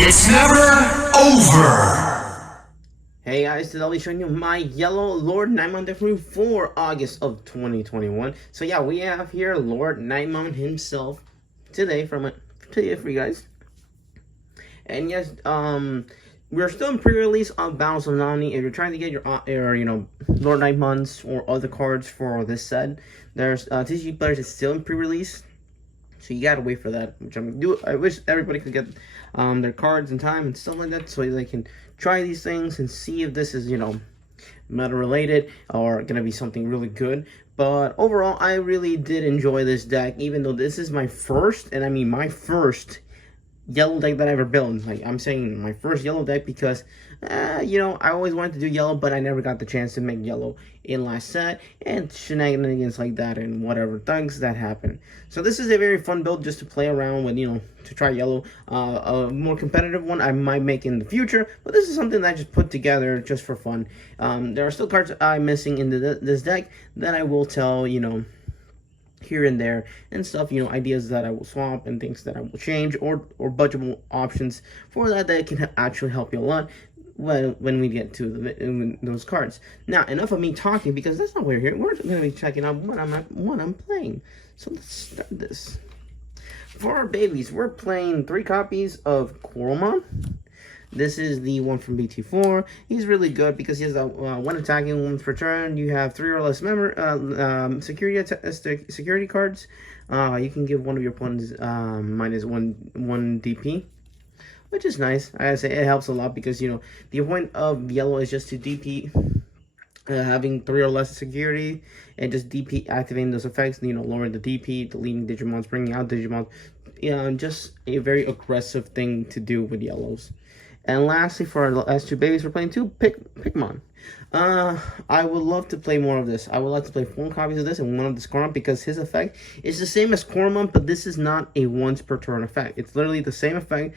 It's never over! Hey guys, today I'll be showing you my yellow LordKnightmon deck review for August of 2021. So yeah, we have here LordKnightmon himself today for you guys. And yes, we're still in pre-release on Battles of Nani. If you're trying to get your LordKnightmons or other cards for this set, there's TCG players is still in pre-release. So you gotta wait for that, which I'm gonna do. I wish everybody could get their cards in time and stuff like that, so they can try these things and see if this is, meta related or gonna be something really good. But overall, I really did enjoy this deck, even though this is my first, and I mean my first yellow deck that I ever built. Like, I'm saying my first yellow deck because I always wanted to do yellow, but I never got the chance to make yellow in last set, and shenanigans like that and whatever things that happen. So this is a very fun build just to play around with, to try yellow. A more competitive one I might make in the future, but this is something that I just put together just for fun. There are still cards I'm missing in this deck that I will tell, here and there and stuff, ideas that I will swap and things that I will change, or budgetable options for that can actually help you a lot when we get to those cards. Now, enough of me talking, because that's not why we're here. We're going to be checking out what I'm playing. So let's start this. For our babies, we're playing 3 copies of Coromon. This is the one from BT4. He's really good because he has one attacking, one per turn. You have 3 or less security cards. You can give one of your opponents minus one DP, which is nice. I gotta say, it helps a lot because the point of yellow is just to DP, having 3 or less security, and just DP activating those effects. Lowering the DP, deleting Digimons, bringing out Digimon. Just a very aggressive thing to do with yellows. And lastly, for our last 2 babies, we're playing 2 Pikmon. I would love to play more of this. I would like to play 4 copies of this and 1 of this Coromon, because his effect is the same as Coromon, but this is not a once per turn effect. It's literally the same effect.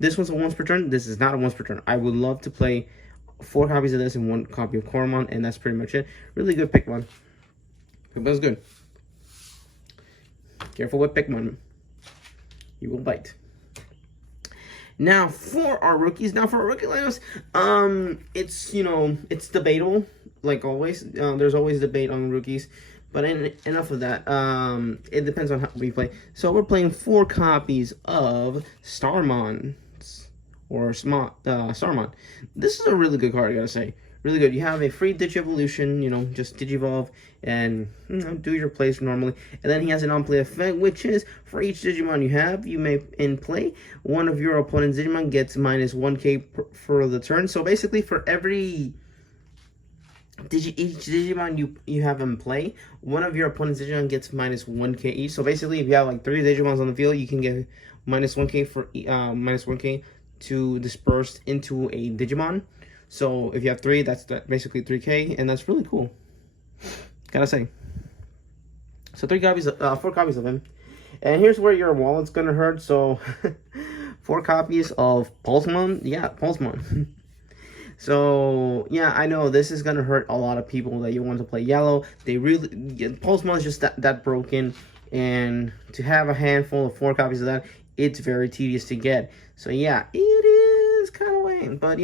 This one's a once per turn. This is not a once per turn. I would love to play 4 copies of this and 1 copy of Coromon, and that's pretty much it. Really good Pikmon. Pikmon's good. Careful with Pikmon. He will bite. Now for our rookies, rookie lineups, it's debatable, like always. There's always debate on rookies, but enough of that. It depends on how we play. So we're playing 4 copies of Starmon, or Starmon. This is a really good card, I gotta say. Really good. You have a free Digivolution, just Digivolve and do your plays normally. And then he has an on-play effect, which is for each Digimon you may in play, one of your opponent's Digimon gets minus 1k for the turn. So basically, for every each Digimon you have in play, one of your opponent's Digimon gets minus 1k each. So basically, if you have like 3 Digimons on the field, you can get minus 1k for minus 1k to disperse into a Digimon. So if you have 3, that's basically 3k, and that's really cool, gotta say. So 4 copies of him, and here's where your wallet's gonna hurt. So 4 copies of Pulsemon, yeah, Pulsemon. So yeah, I know this is gonna hurt a lot of people that you want to play yellow. Pulsemon is just that broken, and to have a handful of 4 copies of that, it's very tedious to get. So yeah, it is kind of lame, but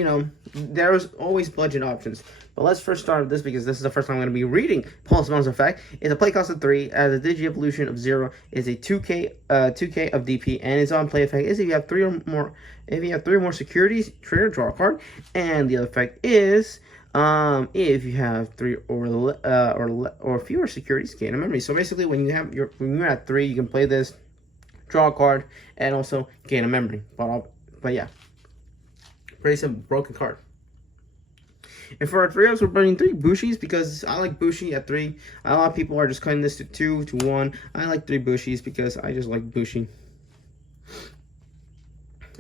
there's always budget options. But let's first start with this, because this is the first time I'm going to be reading Pulsemon's effect. It's a play cost of 3, as a Digi Evolution of 0, is a 2k of DP, and its on play effect is if you have 3 or more securities, trigger, draw a card. And the other effect is if you have 3 or fewer securities, gain a memory. So basically, when you're at 3, you can play this, draw a card, and also gain a memory. But yeah, pretty simple, broken card. And for our 3-ups, we're burning 3 Bushis, because I like Bushi at 3. A lot of people are just cutting this to 2 to 1. I like 3 Bushis because I just like Bushi.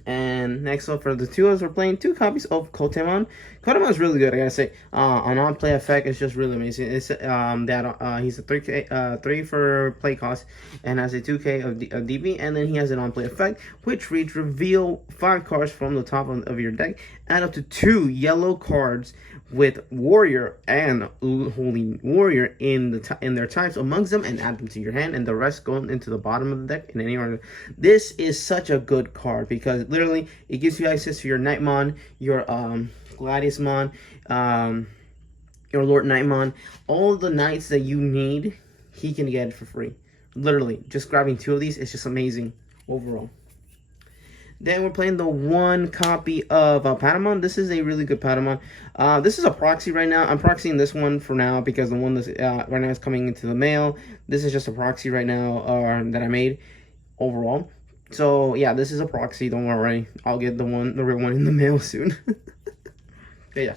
And next up, for the 2-ups, we're playing 2 copies of Kotemon. Kotemon is really good, I gotta say. An on-play effect is just really amazing. It's he's a 3 for play cost, and has a 2k of DP. And then he has an on-play effect, which reads: reveal 5 cards from the top of your deck, add up to 2 yellow cards with Warrior and Holy Warrior in their types amongst them, and add them to your hand, and the rest going into the bottom of the deck in any order. This is such a good card because literally It gives you access to your Knightmon, your Gladiusmon, your LordKnightmon, all the knights that you need. He can get it for free. Literally, just grabbing 2 of these is just amazing overall. Then we're playing the 1 copy of Patamon. This is a really good Patamon. This is a proxy right now. I'm proxying this one for now because the one that's right now is coming into the mail. This is just a proxy right now that I made overall. So yeah, this is a proxy. Don't worry, I'll get the real one in the mail soon. Okay, yeah.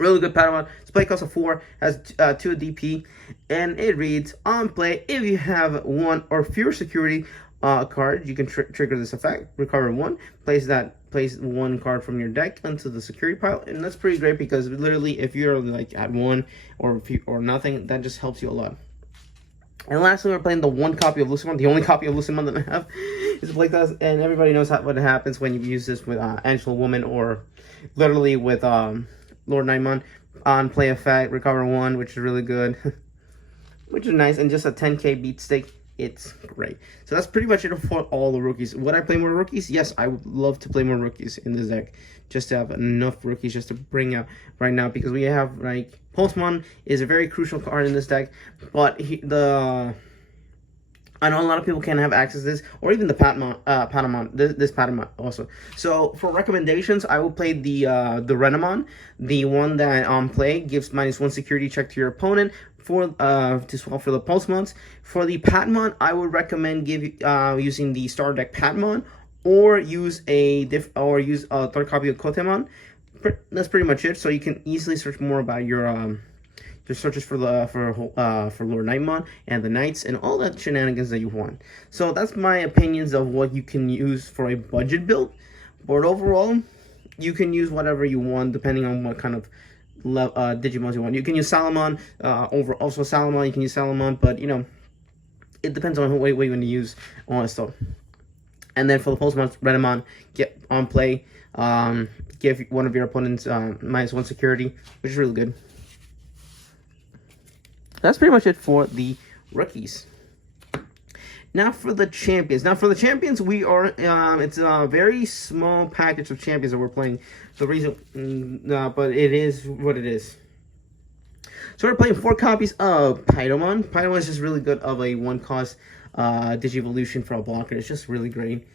Really good Patamon. Its play cost of 4, has 2 DP, and it reads, on play, if you have 1 or fewer security card, you can trigger this effect. Recover 1. Place 1 card from your deck into the security pile, and that's pretty great because literally, if you're like at 1 or nothing, that just helps you a lot. And lastly, we're playing the 1 copy of Lucimon. The only copy of Lucimon that I have is a playtest, and everybody knows what happens when you use this with Angela Woman or literally with LordKnightmon. On play effect, recover 1, which is really good, which is nice, and just a 10k beat stake. It's great. So that's pretty much it for all the rookies. Would I play more rookies? Yes, I would love to play more rookies in this deck. Just to have enough rookies just to bring out right now. Because we have, like, Postmon is a very crucial card in this deck. But I know a lot of people can't have access to this. Or even the Patamon. This Patamon also. So for recommendations, I will play the Renamon. The one that on play gives -1 security check to your opponent. To swap for the Pulsemons. For the Patmon, I would recommend using the Star Deck Patmon, or use a 3rd copy of Kotemon. That's pretty much it. So you can easily search more about your searches for LordKnightmon and the Knights and all that shenanigans that you want. So that's my opinions of what you can use for a budget build. But overall, you can use whatever you want depending on what kind of Digimon you want. You can use Salamon, also Salamon, you can use Salamon, but you know, it depends on what you want to use all that stuff. And then for the Pulsemon, Renamon, get on play, give one of your opponents -1 security, which is really good. That's pretty much it for the rookies. Now for the champions. We are it's a very small package of champions that we're playing. The reason, but it is what it is. So we're playing 4 copies of Patamon. Patamon is just really good of a 1-cost Digivolution for a blocker. It's just really great.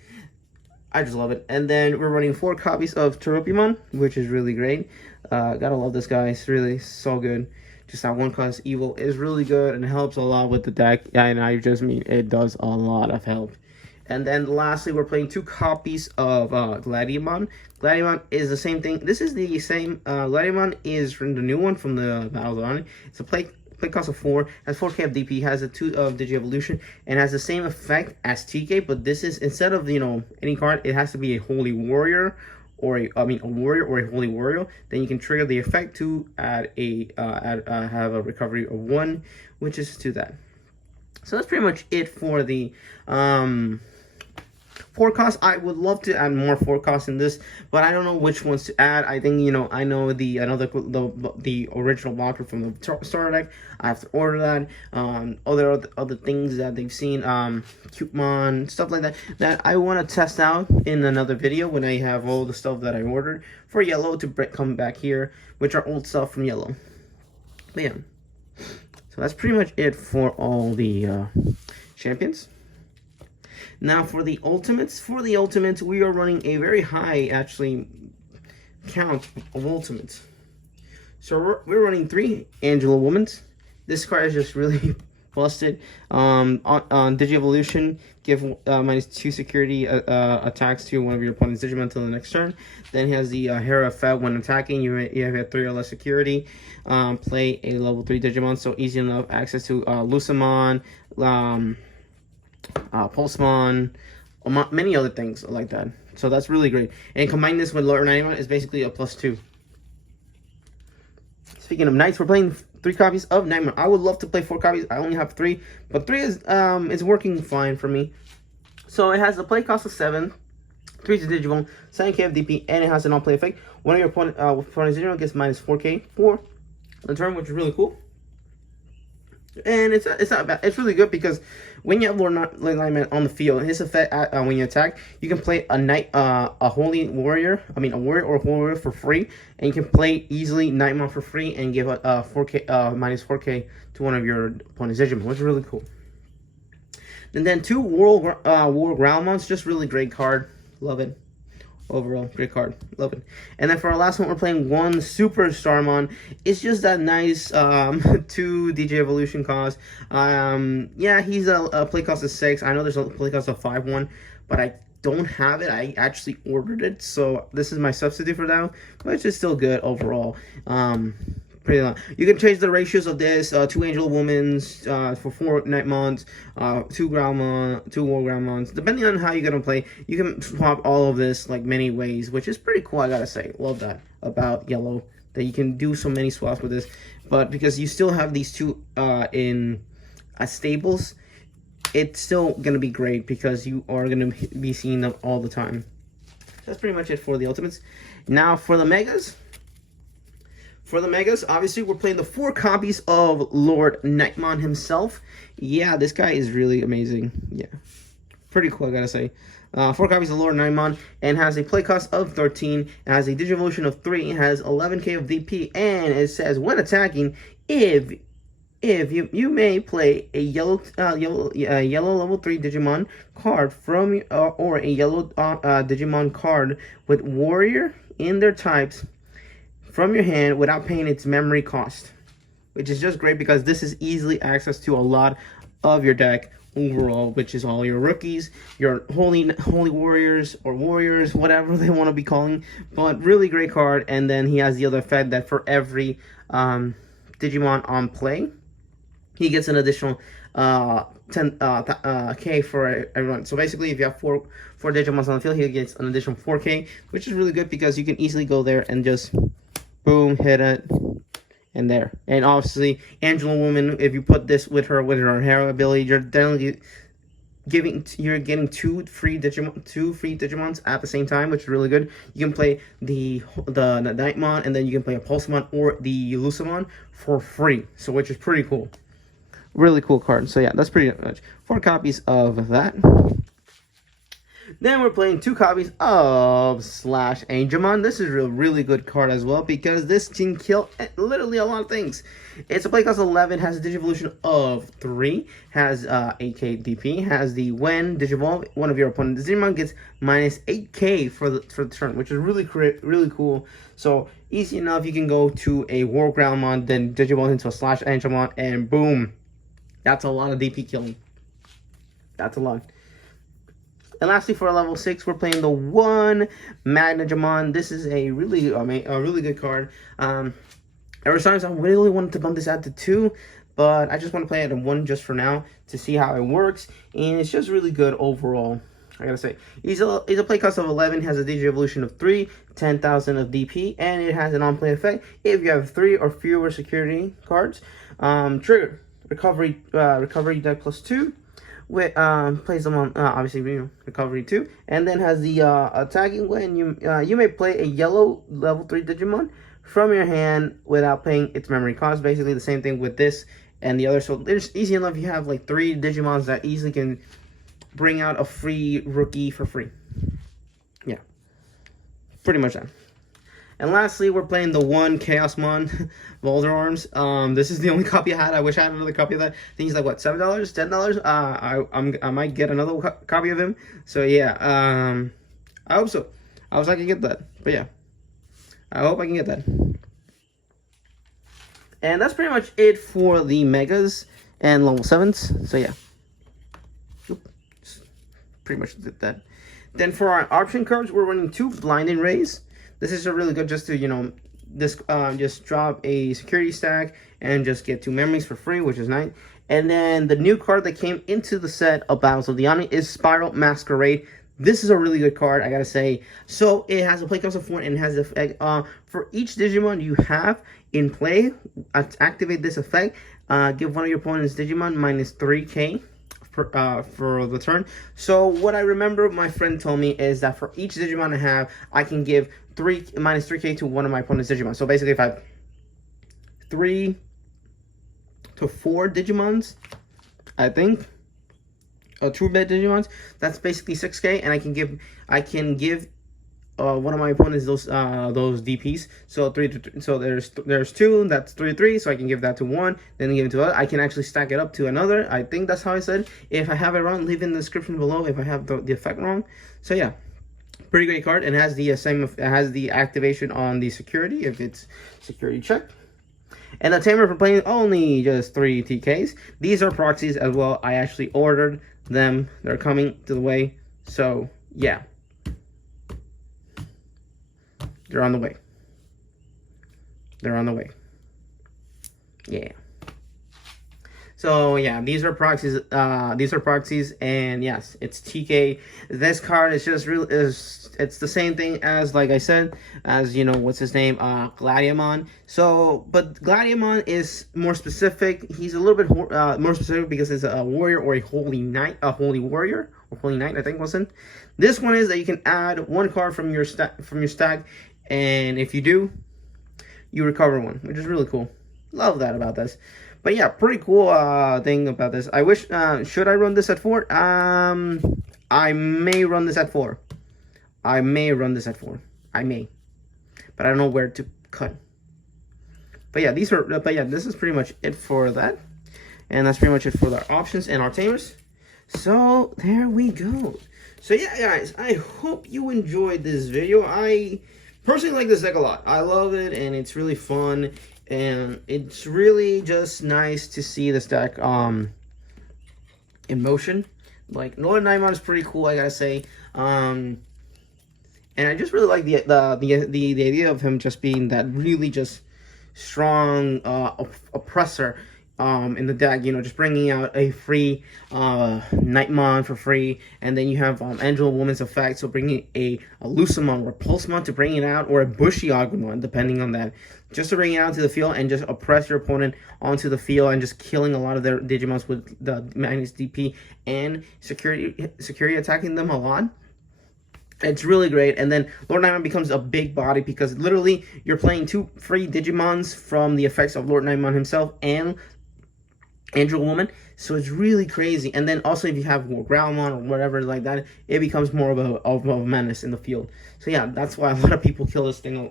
I just love it. And then we're running 4 copies of Terupimon, which is really great. Gotta love this guy. It's really so good. Just that 1-cost evil is really good and helps a lot with the deck. And I just mean it does a lot of help. And then lastly, we're playing 2 copies of Gladiumon. Gladiumon is the same thing. This is the same. Gladiumon is from the new one from the Battle of the It's a play cost of 4, has 4k of DP, has a 2 of Digievolution, and has the same effect as TK. But this is, instead of, you know, any card, it has to be a Holy Warrior. Or a warrior or a holy warrior. Then you can trigger the effect to have a recovery of 1, which is to that. So that's pretty much it for the 4-cost. I would love to add more 4-costs in this, but I don't know which ones to add. I think, you know, I know the original blocker from the starter deck. I have to order that. Other things that they've seen, Cupemon, stuff like that I want to test out in another video when I have all the stuff that I ordered for yellow to come back here, which are old stuff from yellow. But yeah, so that's pretty much it for all the champions. Now for the ultimates, we are running a very high, actually, count of ultimates. So we're running 3 Angela Womans. This card is just really busted. On Digievolution, give -2 security attacks to one of your opponent's Digimon until the next turn. Then he has the Hera effect. When attacking, you have 3 or less security. Play a level 3 Digimon, so easy enough access to Lucimon, Pulsemon, many other things like that. So that's really great. And combine this with LordKnightmon is basically a +2. Speaking of Knights, we're playing 3 copies of Knightmon. I would love to play 4 copies. I only have 3, but 3 is working fine for me. So it has a play cost of 7, 3 to Digimon, 7k of DP, and it has an on-play effect. One of your opponent's Digimon gets -4k for the turn, which is really cool. And it's not bad. It's really good because when you have LordKnightmon on the field, his effect when you attack, you can play a holy warrior. I mean, a warrior or warrior for free, and you can play easily Knightmon for free and give a 4K minus 4K to one of your opponent's Digimon, which is really cool. And then 2 War Groundmons, just really great card. Love it. Overall, great card. Love it. And then for our last one, we're playing 1 Super Starmon. It's just that nice 2 DJ Evolution cost. Yeah, he's a play cost of 6. I know there's a play cost of 5-1, but I don't have it. I actually ordered it, so this is my substitute for that, which is still good overall. Pretty long. You can change the ratios of this: 2 Angel Womans for 4 Knightmons, 2 Groundmon, 2 War Groundmons. Depending on how you're gonna play, you can swap all of this like many ways, which is pretty cool. I gotta say, love that about yellow, that you can do so many swaps with this. But because you still have these 2 in stables, it's still gonna be great because you are gonna be seeing them all the time. That's pretty much it for the ultimates. Now for the megas. For the megas, obviously, we're playing the 4 copies of LordKnightmon himself. Yeah, this guy is really amazing. Yeah, pretty cool, I gotta say. 4 copies of LordKnightmon, and has a play cost of 13, and has a Digivolution of 3, and has 11k of DP, and it says, when attacking, if you may play a yellow level 3 Digimon card from or a yellow Digimon card with warrior in their types from your hand without paying its memory cost, which is just great because this is easily access to a lot of your deck overall, which is all your rookies, your holy warriors or warriors, whatever they want to be calling. But really great card. And then he has the other effect that for every Digimon on play, he gets an additional 10k for everyone. So basically, if you have four Digimons on the field, he gets an additional 4k, which is really good because you can easily go there and just boom, hit it, and there. And obviously, Angela Woman, if you put this with her hair ability, you're definitely getting 2 free Digimons at the same time, which is really good. You can play the Knightmon, and then you can play a Pulsemon or the Lucimon for free, so which is pretty cool. Really cool card. So yeah, that's pretty much 4 copies of that. Then we're playing 2 copies of /Angemon. This is a really good card as well because this can kill literally a lot of things. It's a play cost 11, has a Digivolution of 3, has 8k DP, has the when Digivolve one of your opponent's Digimon gets minus 8k for the turn, which is really cool. So easy enough, you can go to a War Groundmon, then Digivolve into a /Angemon, and boom, that's a lot of DP killing. That's a lot. And lastly, for level 6, we're playing the 1 Magnagimon. This is a really good card. Every time I really wanted to bump this out to 2, but I just want to play it at 1 just for now to see how it works. And it's just really good overall, I gotta say. He's a play cost of 11, has a Digivolution of 3, 10,000 of DP, and it has an on-play effect. If you have 3 or fewer security cards, trigger recovery deck plus 2. With plays them on obviously recovery 2, and then has the attacking when you may play a yellow level 3 Digimon from your hand without paying its memory cost. Basically the same thing with this and the other. So it's easy enough. You have like 3 Digimons that easily can bring out a free rookie for free. Yeah, pretty much that. And lastly, we're playing the 1 Chaosmon Boulder Arms. This is the only copy I had. I wish I had another copy of that. I think he's like, what, $7, $10? I might get another copy of him. So yeah, I hope so. I was like, I can get that. But yeah, I hope I can get that. And that's pretty much it for the Megas and level 7s. So yeah, pretty much did that. Then for our option cards, we're running 2 Blinding Rays. This is really good just to, just drop a security stack and just get 2 memories for free, which is nice. And then the new card that came into the set of Battles of the Oni is Spiral Masquerade. This is a really good card, I gotta say. So it has a play cost of 4 and it has the effect for each Digimon you have in play. Activate this effect. Give one of your opponent's Digimon minus 3k. For the turn. So what I remember my friend told me is that for each Digimon I have, I can give minus 3k to one of my opponent's Digimon. So basically if I have 3 to 4 Digimons, I think. 2-bit Digimons. That's basically 6K, and I can give one of my opponents those DPs. So there's 2. That's 3. So I can give that to one, then give it to other. I can actually stack it up to another. I think that's how I said. If I have it wrong, leave it in the description below. If I have the effect wrong. So yeah, pretty great card. And it has the it has the activation on the security if it's security checked. And a Tamer for playing only just 3 TKs. These are proxies as well. I actually ordered them. They're coming to the way. So yeah, they're on the way. They're on the way. Yeah. So yeah, these are proxies. And yes, it's TK. This card is just it's the same thing as, like I said, as you know, what's his name, Gladiamon. So, but Gladiamon is more specific. He's a little bit more specific because it's a warrior or a holy knight, a holy warrior or holy knight, I think wasn't. This one is that you can add 1 card from your stack, and if you do, you recover 1, which is really cool. Love that about this. But yeah, pretty cool thing about this. I wish, should I run this at 4? I may run this at 4. I may. But I don't know where to cut. But yeah, this is pretty much it for that. And that's pretty much it for our options and our Tamers. So there we go. So yeah, guys, I hope you enjoyed this video. I personally like this deck a lot. I love it, and it's really fun. And it's really just nice to see this deck in motion. Like, LordKnightmon is pretty cool, I gotta say. And I just really like the idea of him just being that really just strong oppressor in the deck, you know, just bringing out a free Knightmon for free, and then you have Angel Woman's effect, so bringing a Lucamon or a Pulsemon to bring it out, or a Bushy Agumon, depending on that, just to bring it out to the field and just oppress your opponent onto the field and just killing a lot of their Digimons with the minus DP and security attacking them a lot. It's really great. And then LordKnightmon becomes a big body because literally you're playing 2 free Digimons from the effects of LordKnightmon himself and Angel Woman, so it's really crazy. And then also if you have Growlmon or whatever like that, it becomes more of a menace in the field. So yeah, that's why a lot of people kill this thing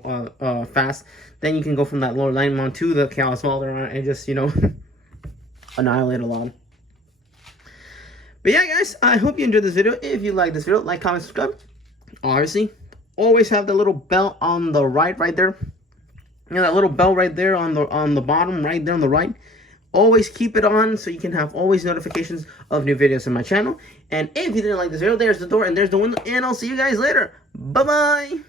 fast. Then you can go from that LordKnightmon to the Chaos Walder and just, you know, annihilate a lot. But yeah, guys, I hope you enjoyed this video. If you like this video, like, comment, subscribe. Obviously, always have the little bell on the right there. You know, that little bell right there on the bottom, right there on the right. Always keep it on so you can have always notifications of new videos on my channel. And if you didn't like this video, there's the door and there's the window. And I'll see you guys later. Bye-bye.